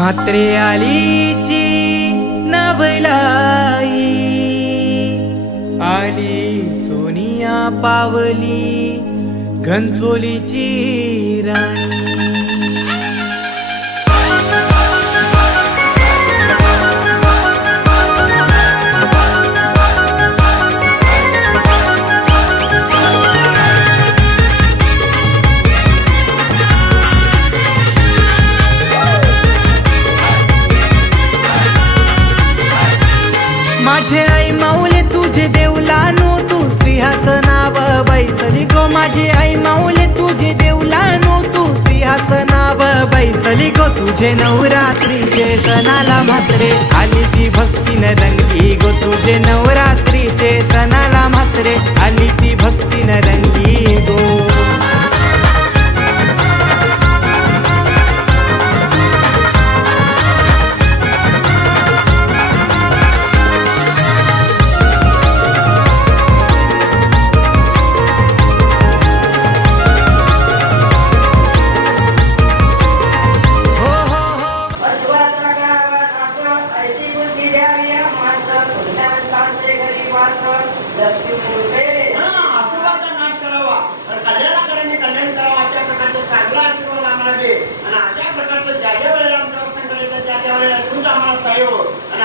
म्हात्रे आलीची नवलाई, आली सोनिया पावली घनसोलीची राणी. माझे आई माऊले तुझे देवलानो, तू सिंहासनावर बैसली गो. माझे आई माऊले तुझे देवलानो, तू सिंहासनावर बैसली गो. तुझे नवरात्रीचे सणाला म्हात्रे आलीची भक्तीने रंगली गो. तुझे नवरात्रीचे सणाला म्हात्रे आलीची भक्तीने रंगली गो.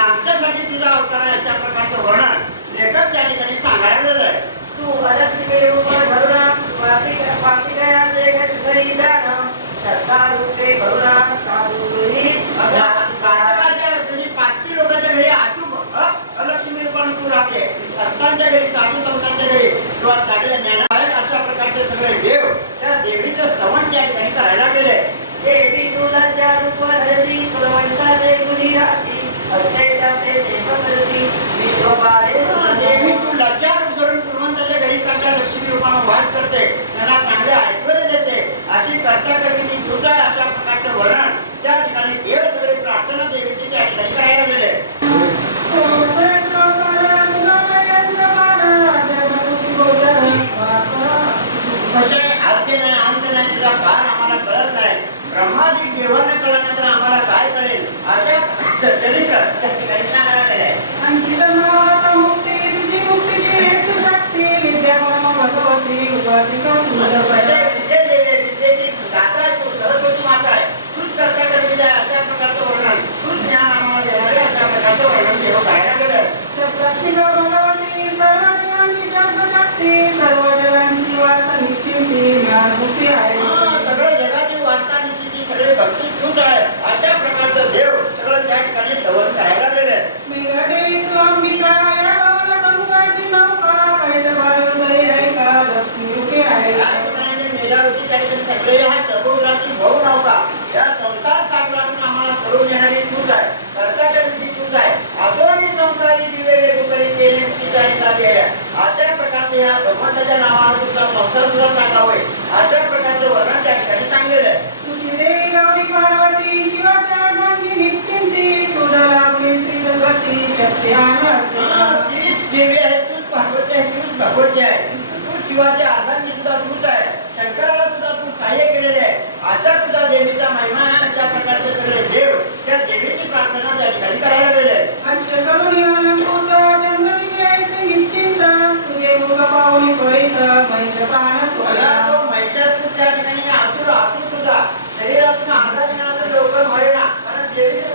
आमच्यासाठी तुझा अवतार अशा प्रकारचं वर्णन लेखक त्या ठिकाणी सांगायला आहे. तू अलक्षी रूप भरुणा घरी जाणं श्रद्धा रूपे भरुणा साधुरी पाचवी लोकांच्या घरी अशुभ अलक्ष्मी रूपाने तू राहते. संतांच्या घरी साधू संतांच्या घरी किंवा साडे ज्ञान आहे अशा प्रकारचे सगळे देव त्या देवीचं स्तवन त्या ठिकाणी करायला गेले. देवी तुला त्या रूप धरती कुलवंताचे गुणी राहती देवी तू लज्जा करून कुलवंताच्या घरी चांगल्या लक्ष्मी रूपाने वास करते, त्यांना चांगले ऐश्वर्य देते, अशी कर्ता करण्याची तुझा अशा प्रकारचं वर्णन त्या ठिकाणी देव सगळे प्रार्थना देवीची त्या ठिकाणी करायला गेले. म्हणजे आद्य नाही अंत नाही तुझा फार आम्हाला कळत नाही. ब्रह्मादी देवांना कळल्यानंतर आम्हाला काय कळेल अशा चरित्र त्या ठिकाणी सांगायला गेले. सगळं जगाची वार्ता नीतीची सगळे भक्ती तूच आहे अशा प्रकारचं देव सगळं त्या ठिकाणी स्तवन करायला गेले. सगळे हा चतुर्राची भाऊ नव्हता. या संसार सागरातून आम्हाला करून येणारी तूच आहे, कर्ता करण्याची तूच आहे. अजूनही संसारी दिलेले दुपारी केले अशा प्रकारचे या भगवंताच्या नावाने तुझा संसार सुद्धा चांगला होईल अशा प्रकारचं वर्णन त्या ठिकाणी सांगलेलं आहे. देवी आहे तूच, पार्वती आहे तूच, भगवती आहे तूच, शिवाजी आधार सुद्धा तूच आहे, शंकराला सुद्धा तू सहाय्य केलेले आहे. अशा तुझा देवीचा महिमा आहे. अशा प्रकारचे सगळे देव त्या देवीची प्रार्थना त्या ठिकाणी करायला गेले. त्या ठिकाणी आसुर आसुर सुद्धा शरीरातून अंदाज येण्याचं लवकर मरेना कारण देवीचे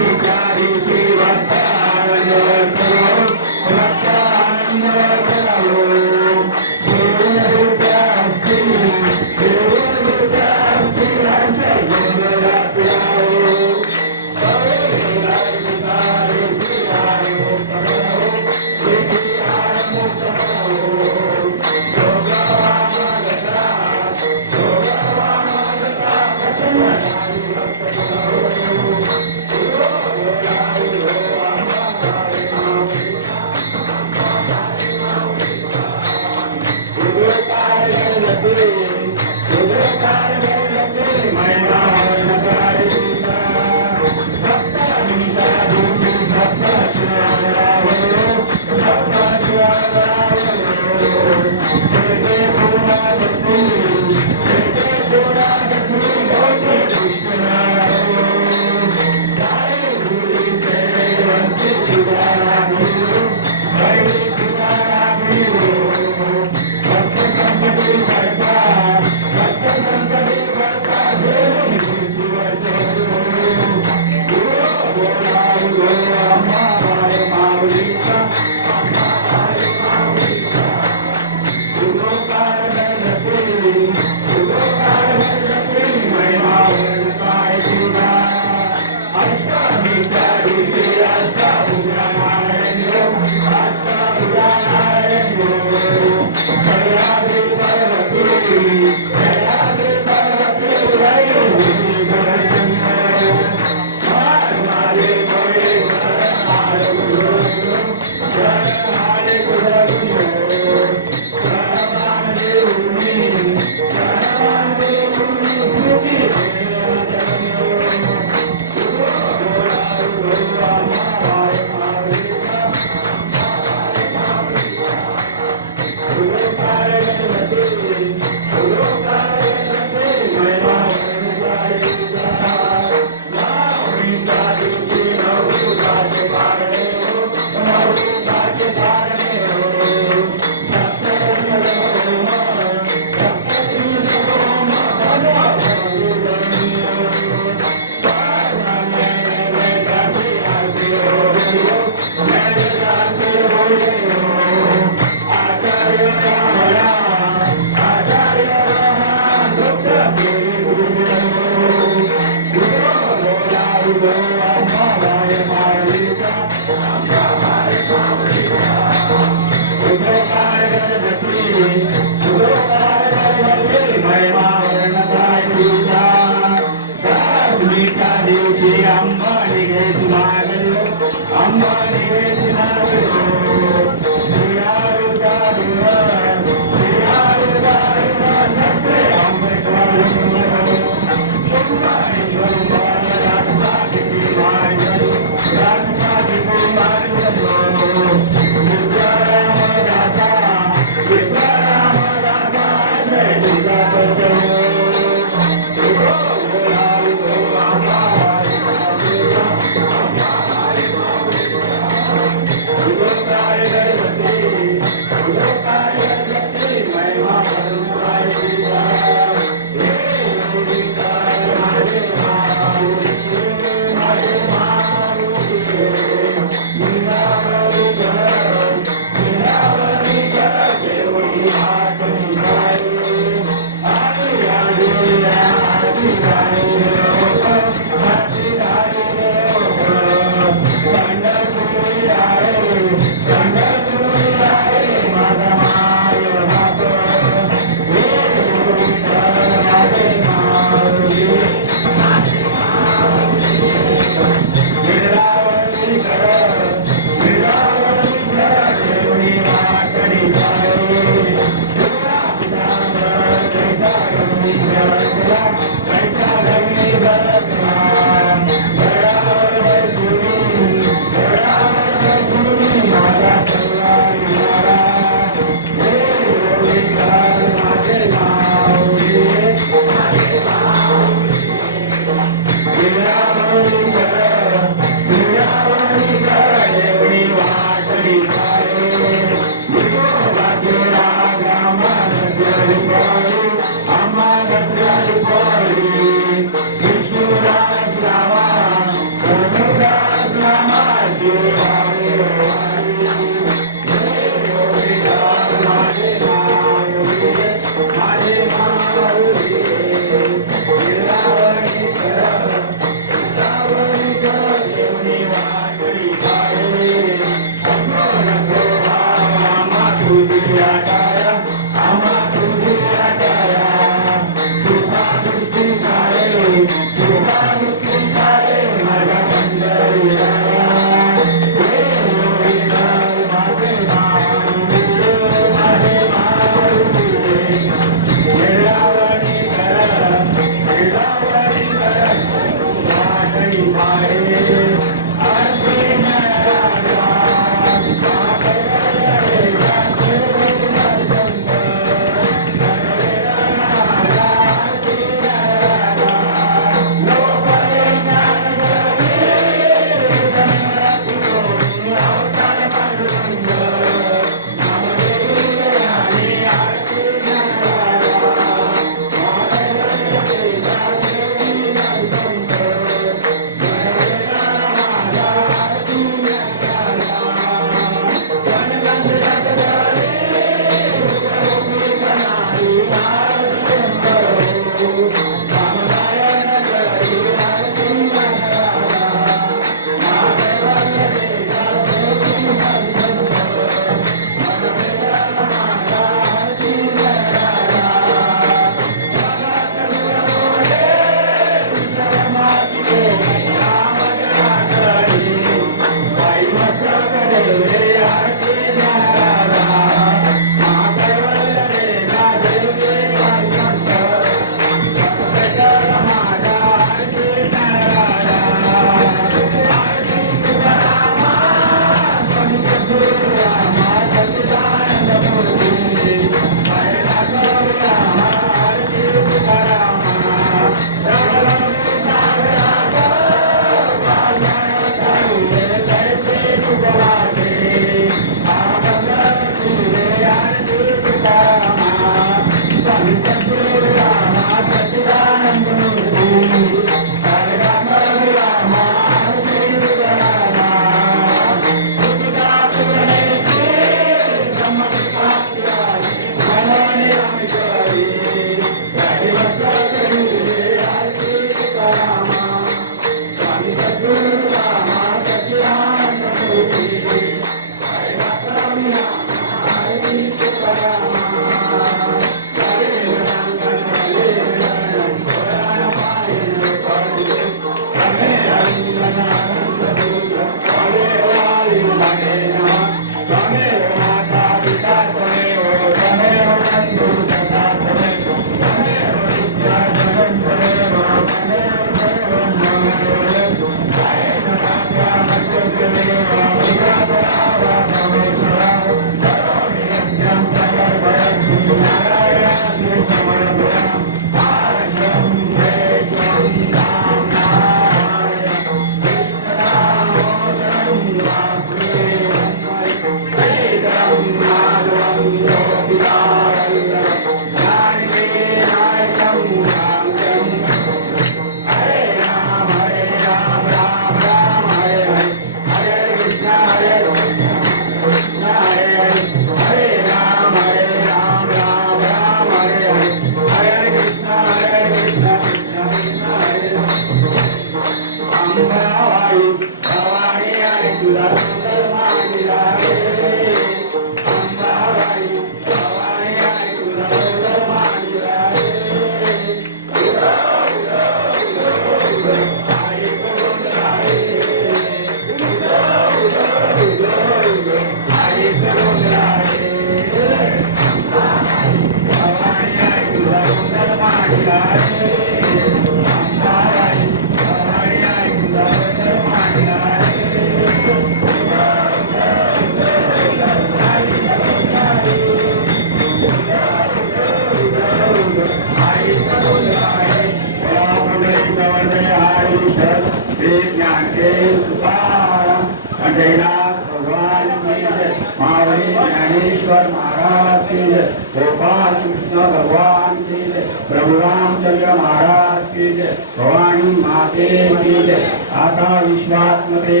ज्ञानेश्वर महाराज की जय, गोपाल कृष्ण भगवान की जय, प्रभु रामचंद्र महाराज की जय, भवानी माते की जय। आता विश्वात्मते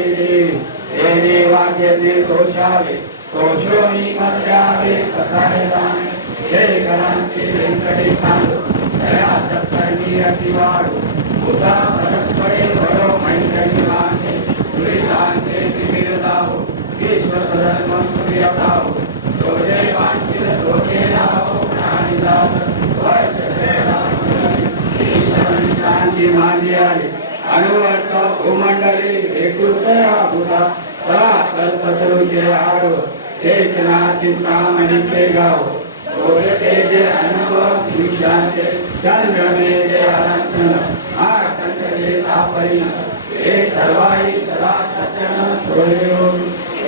तेने वाक्यते तोषावे तोषोनी मर्यावे कसाय दाने जय करांचे व्यंकटेशांडो दया सत्कर्मी अतिवाडो उदा परस्परे भरो मैत्री माने दुरितांचे विविधताहो विश्व सधर्म सूर्यताहो दोजे वांछित दोजे लाहो प्राणिदात वर्ष ईश्वरनी शांती मांदी आली अनुवर्त भूमंडली हेतुतया भूता सा कल्पतरुचे आरो चेतना चिंतामणीचे गाव ओळखे जे अनुभव विशांचे चंद्रमेचे आराधन आकंठे तापरी हे सर्वाई सदा सत्यन सोयो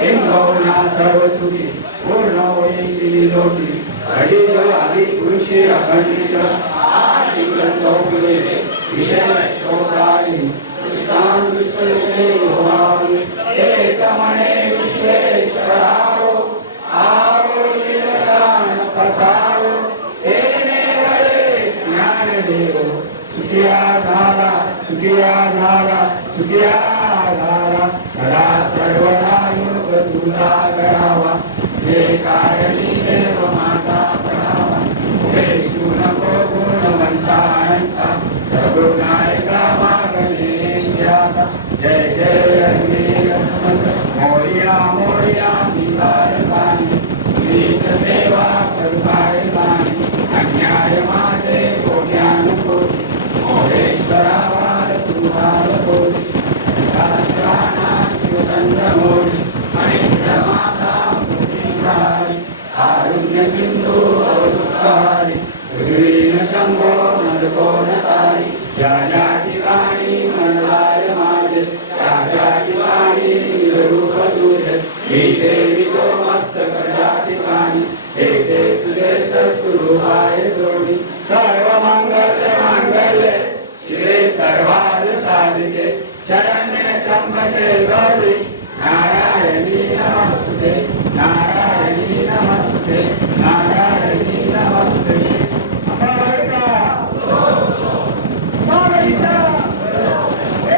हिंगवना सर्व सुखी पूर्ण होई लोटी अडीजो आदि पुरुषे अखंडित आदि ग्रंथोपले विषय शोधाई कृष्णान विश्वले भगवान एकमणे विश्वेश्वरारो आरो लीलान पसारो तेने वळे ज्ञान देव सुखिया झाला सुखिया झाला सुखिया झाला सदा सर्वदा योग तुला गडावा हे कारणी देव माता पडावा हे शुनको गुणवंता अनंता प्रभुनायका मागणे जय जय अग्निर समंत मोरिया मोरिया निवार पाणी नीच सेवा करुणाय पाणी अन्याय माते कोट्यानुकोटी मोरेश्वरा वार तुहार कोटी काश्राना शिवचंद्र मोरी अनिंद्र माता मुक्तिकारी आरुण्य सिंधू अवदुःखारी गुरुवीन शंभो नरकोणतारी या या ठिकाणी मनलाय माझे त्या ठिकाणी रूप तुझे मी देवी तो मस्तक त्या ठिकाणी हे ते तुझे सत्कृपाय जोडी सर्व मंगल मांगल्ये शिवे सर्वार्थ साधिके शरण्ये त्र्यंबके गौरी नारायणी नमस्ते नारायणी नमस्ते नारायणी नमस्ते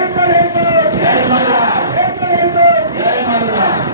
जय मल्हार जय मल्हार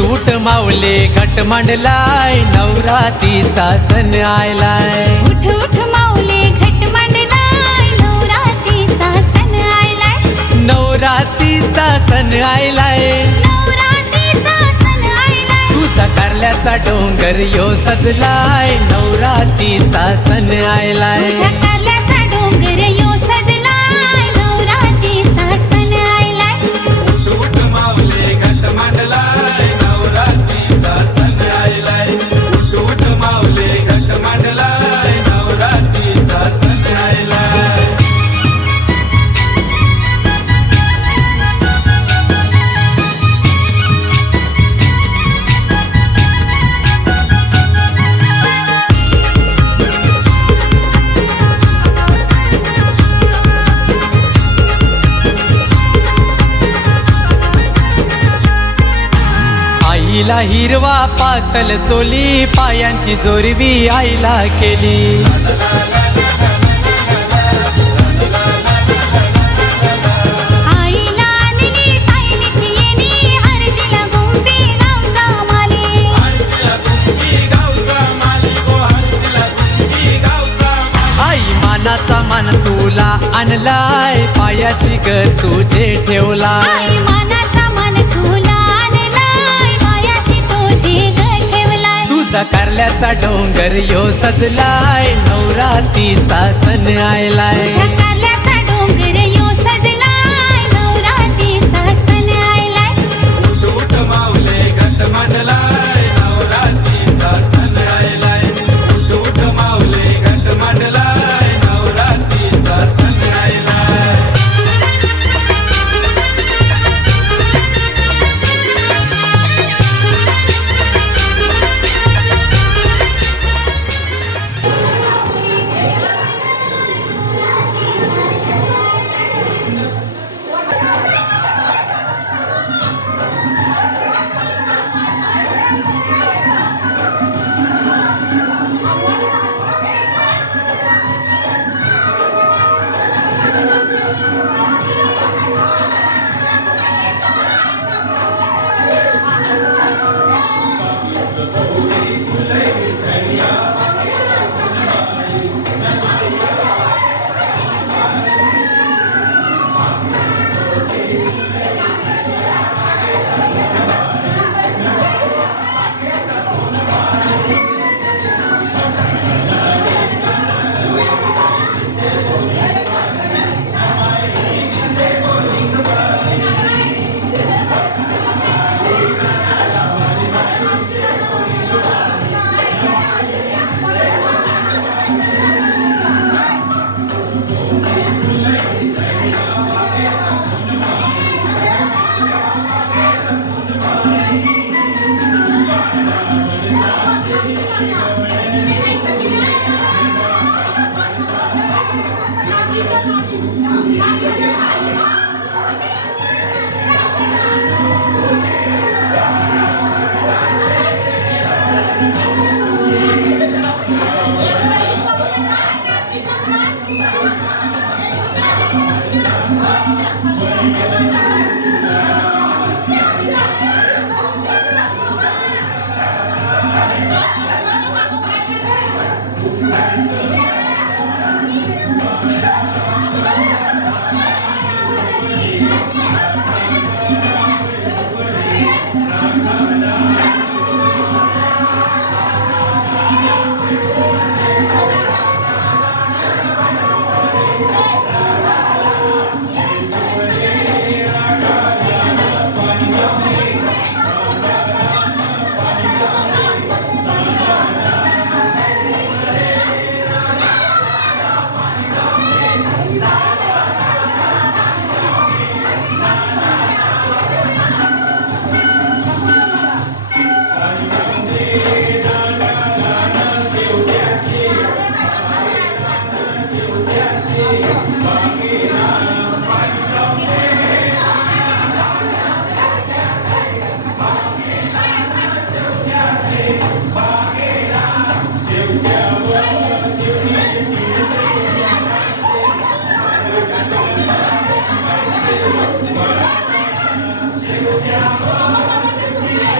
उठ माऊले घट मांडलाय नवरातीचा सण आयलाय उठ उठ माऊले घट मांडलाय नवरात्रीचा सण आयलाय नवरातीचा सण आयलाय नवरात्रीचा सण आयलाय तुझा कारल्याचा डोंगर यो सजलाय नवरातीचा सण आयलाय तुझ्या कारल्याचा डोंगर यो सजलाय नवरात्रीचा सण आयलाय उठ माऊले घट मांडलाय नवरात्रीचा सण आयलाय उठ माऊले घट मांडलाय नवरात्रीचा सण आयलाय आईला हिरवा पातल चोली पायांची जोरवी आईला केली आईला आणली सायलीची येणी हळदीला गुंफी गावचा माली आई मानाचा मान तुला आणलाय पायाशी ग तुझे ठेवला आई मानाचा मान तुला आणलाय पायाशी तुझे ग ठेवलाय तुझा कारल्याचा डोंगर यो सजलाय नवरातीचा सण आयलाय तुझ्या कारल्याचा डोंगर यो सजलाय नवरात्रीचा सण आयलाय उठ माऊले घट मांडलाय नवरात्रीचा सण आयलाय उठ माऊले घट मांडलाय नवरात्रीचा सण आयलाय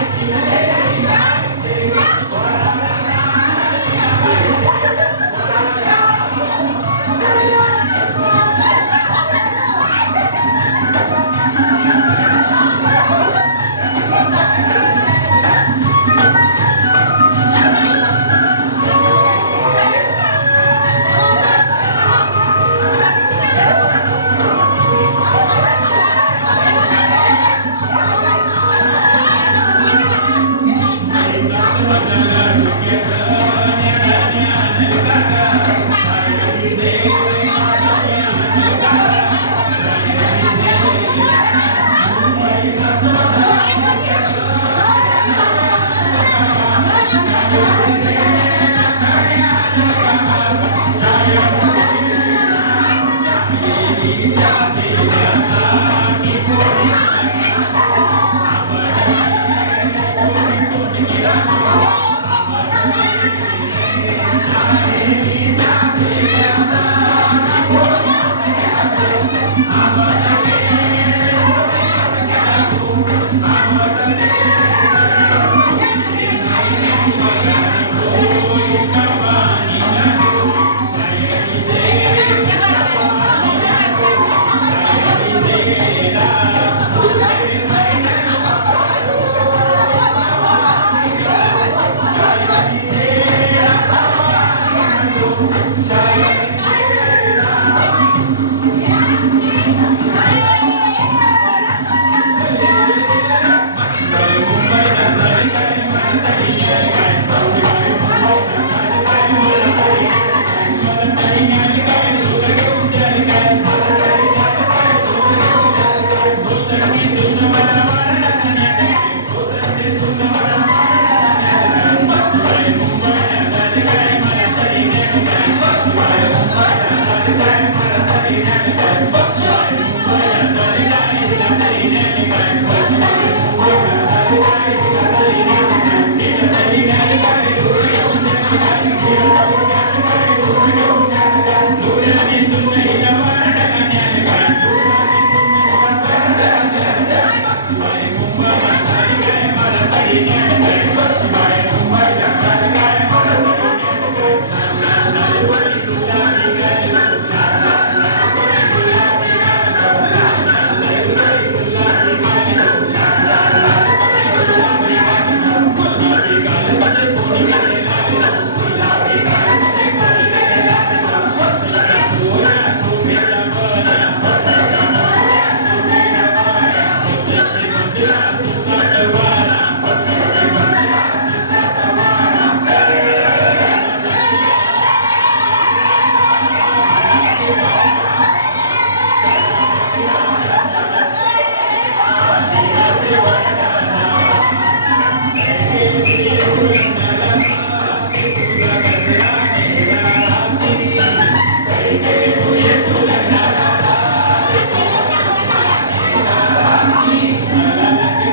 Thank you.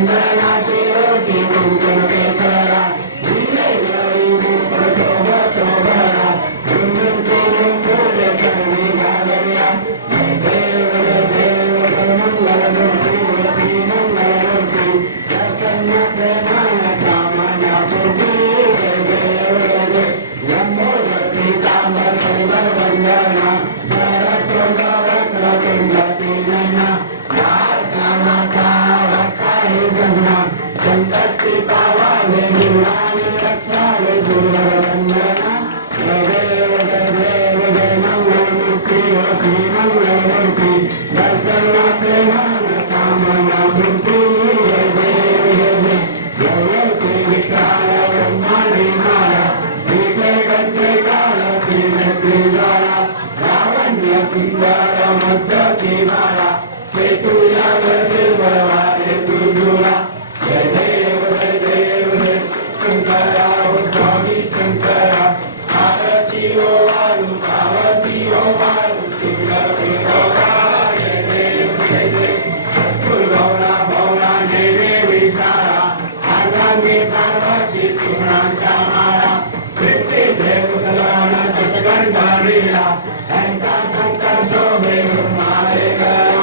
चंदनाची ओटी कुंकुम केसरा दिले गरी मुकुट शोभत शोभरा झुंझुनते झुंझुरे चंदी घागरिया जय देव मंगलमूर्ती मूर्ती मंगलमूर्ती प्रसन्न प्रेमान कामना पूर्ती जय देव लंबोदरी ताम्र परिवार वंदना सरस्वती रत्न कुंडती नैना संकष्टी पावावे निवाणी रक्षावे दुर्वंदना जय देव जय मंगलमूर्ती श्री मंगलमूर्ती दर्शना प्रेमान कामना मूर्ती जय देव जय श्री विकाल ब्रह्मांडी माला विषय गंगे काल श्री ज्वाला लावण्य सुंदर मस्तकी माला केतुया निर्भवा तुझुला जय देव जय शंकरा स्वामी शंकरा आरती ओ वालू आरती ओ वालू तुझे जय देव गौरा भौरा देवे विशाला आगांगे पार्वती सुरांचा माळा प्रीती देव कलाना सतगंधा लीला ऐसा शंकर शोभे मारे गला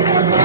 आनंद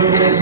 Hey,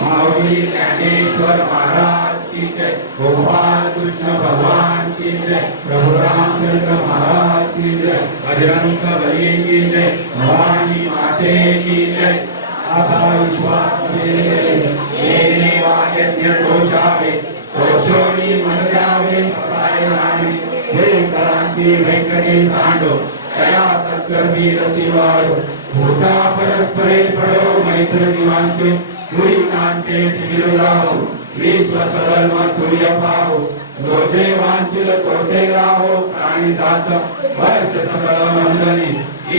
माऊली ज्ञानेश्वर महाराज की जय, गोपाल कृष्ण भगवान की जय, प्रभु रामचंद्र महाराज की जय, बजरंग बली की जय, भवानी माते की जय। आता विश्वास येणे वायज्ञ दोषावे, दोषोनी मन द्यावे असाय नामे, हे करांची व्यंकटे सांडो, कया सत्कर्मी रती वाढो, भूता परस्परे पडो मैत्र जीवांचे, दुरी कांते तिरुराहो, विश्व सदर्म सूर्य पाहो, रोजे वांछिल तोटे राहो, प्राणी जात वर्ष सकल मंडली,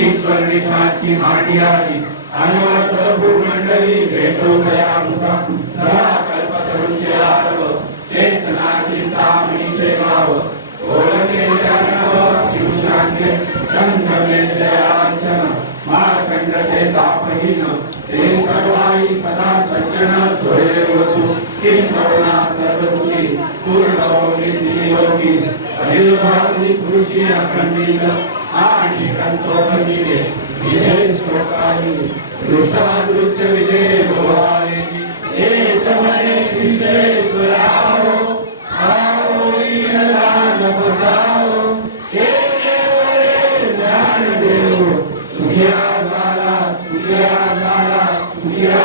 ईश्वर निशाची माटी आली, अनवरत प्रभु मंडली, भेटो दया मुखा, सदा कल्पतरुचे आरव, चेतना चिंतामणीचे गाव, ओळखे शरणव पुरुषांचे, संगमेचे आचरण, मार्कंडचे तापहीन, ते सर्वाई सदा सज्जन सोयवतु, किं करुणा सर्वसुखी, पूर्ण होगी निरोगी, अनिर्भावी पुरुषी अखंडित, आणि ग्रंथोपजीवे, विशेष श्लोकाही, दृष्टादृष्ट विजय भोवाले, एक मने विजयेश्वराहो, आओ ईनदान बसाओ, एक ज्ञान देव, सुखिया झाला, सुखिया झाला, सुखिया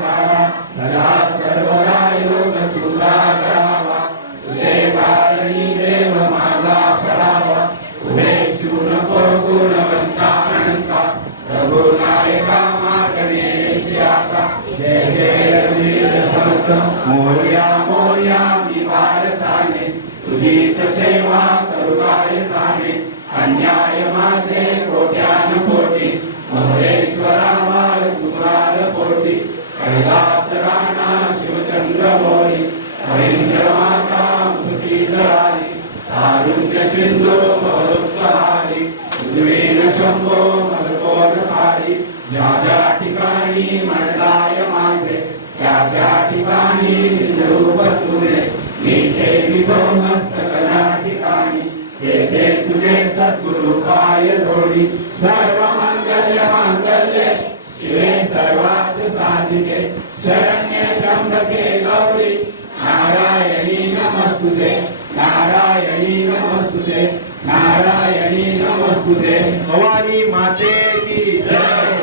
झाला, सदा सर्वदा योग तुला करावा, तुझे कारणी देव माझा पडावा, उभेक्षू नको गुणवंता अनंता, प्रभु नायका मागणे आता, जय जय वीर समर्थ, मोर्या मोर्या मी भारताने, तुझीच सेवा करू काय जाणे, अन्याय माझे कोट्यान कोटी, मोरेश्वरा माळ तुमाल पोटी, कैलास राणा शिवचंद्र मोरी, हरिंद्र माता मृती जळाली, तारुण्य सिंधू महोत्तहारी, उज्वेल शंभो मजकोटहारी, ज्या ज्या ठिकाणी मनदाय माझे, त्या त्या ठिकाणी निजरूप तुझे, मीठे विभो मस्तक त्या ठिकाणी, तेथे तुझे सद्गुरु पाय धोडी, सर्व मांगल्य मांगल्य शिवे सर्वात साधिके, शरण्य त्र्यंबके गौरी, नारायणी नमस्तुते, नारायणी नमस्तुते, नारायणी नमस्तुते, भवानी माते की जय,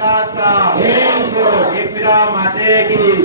दाता हे माते की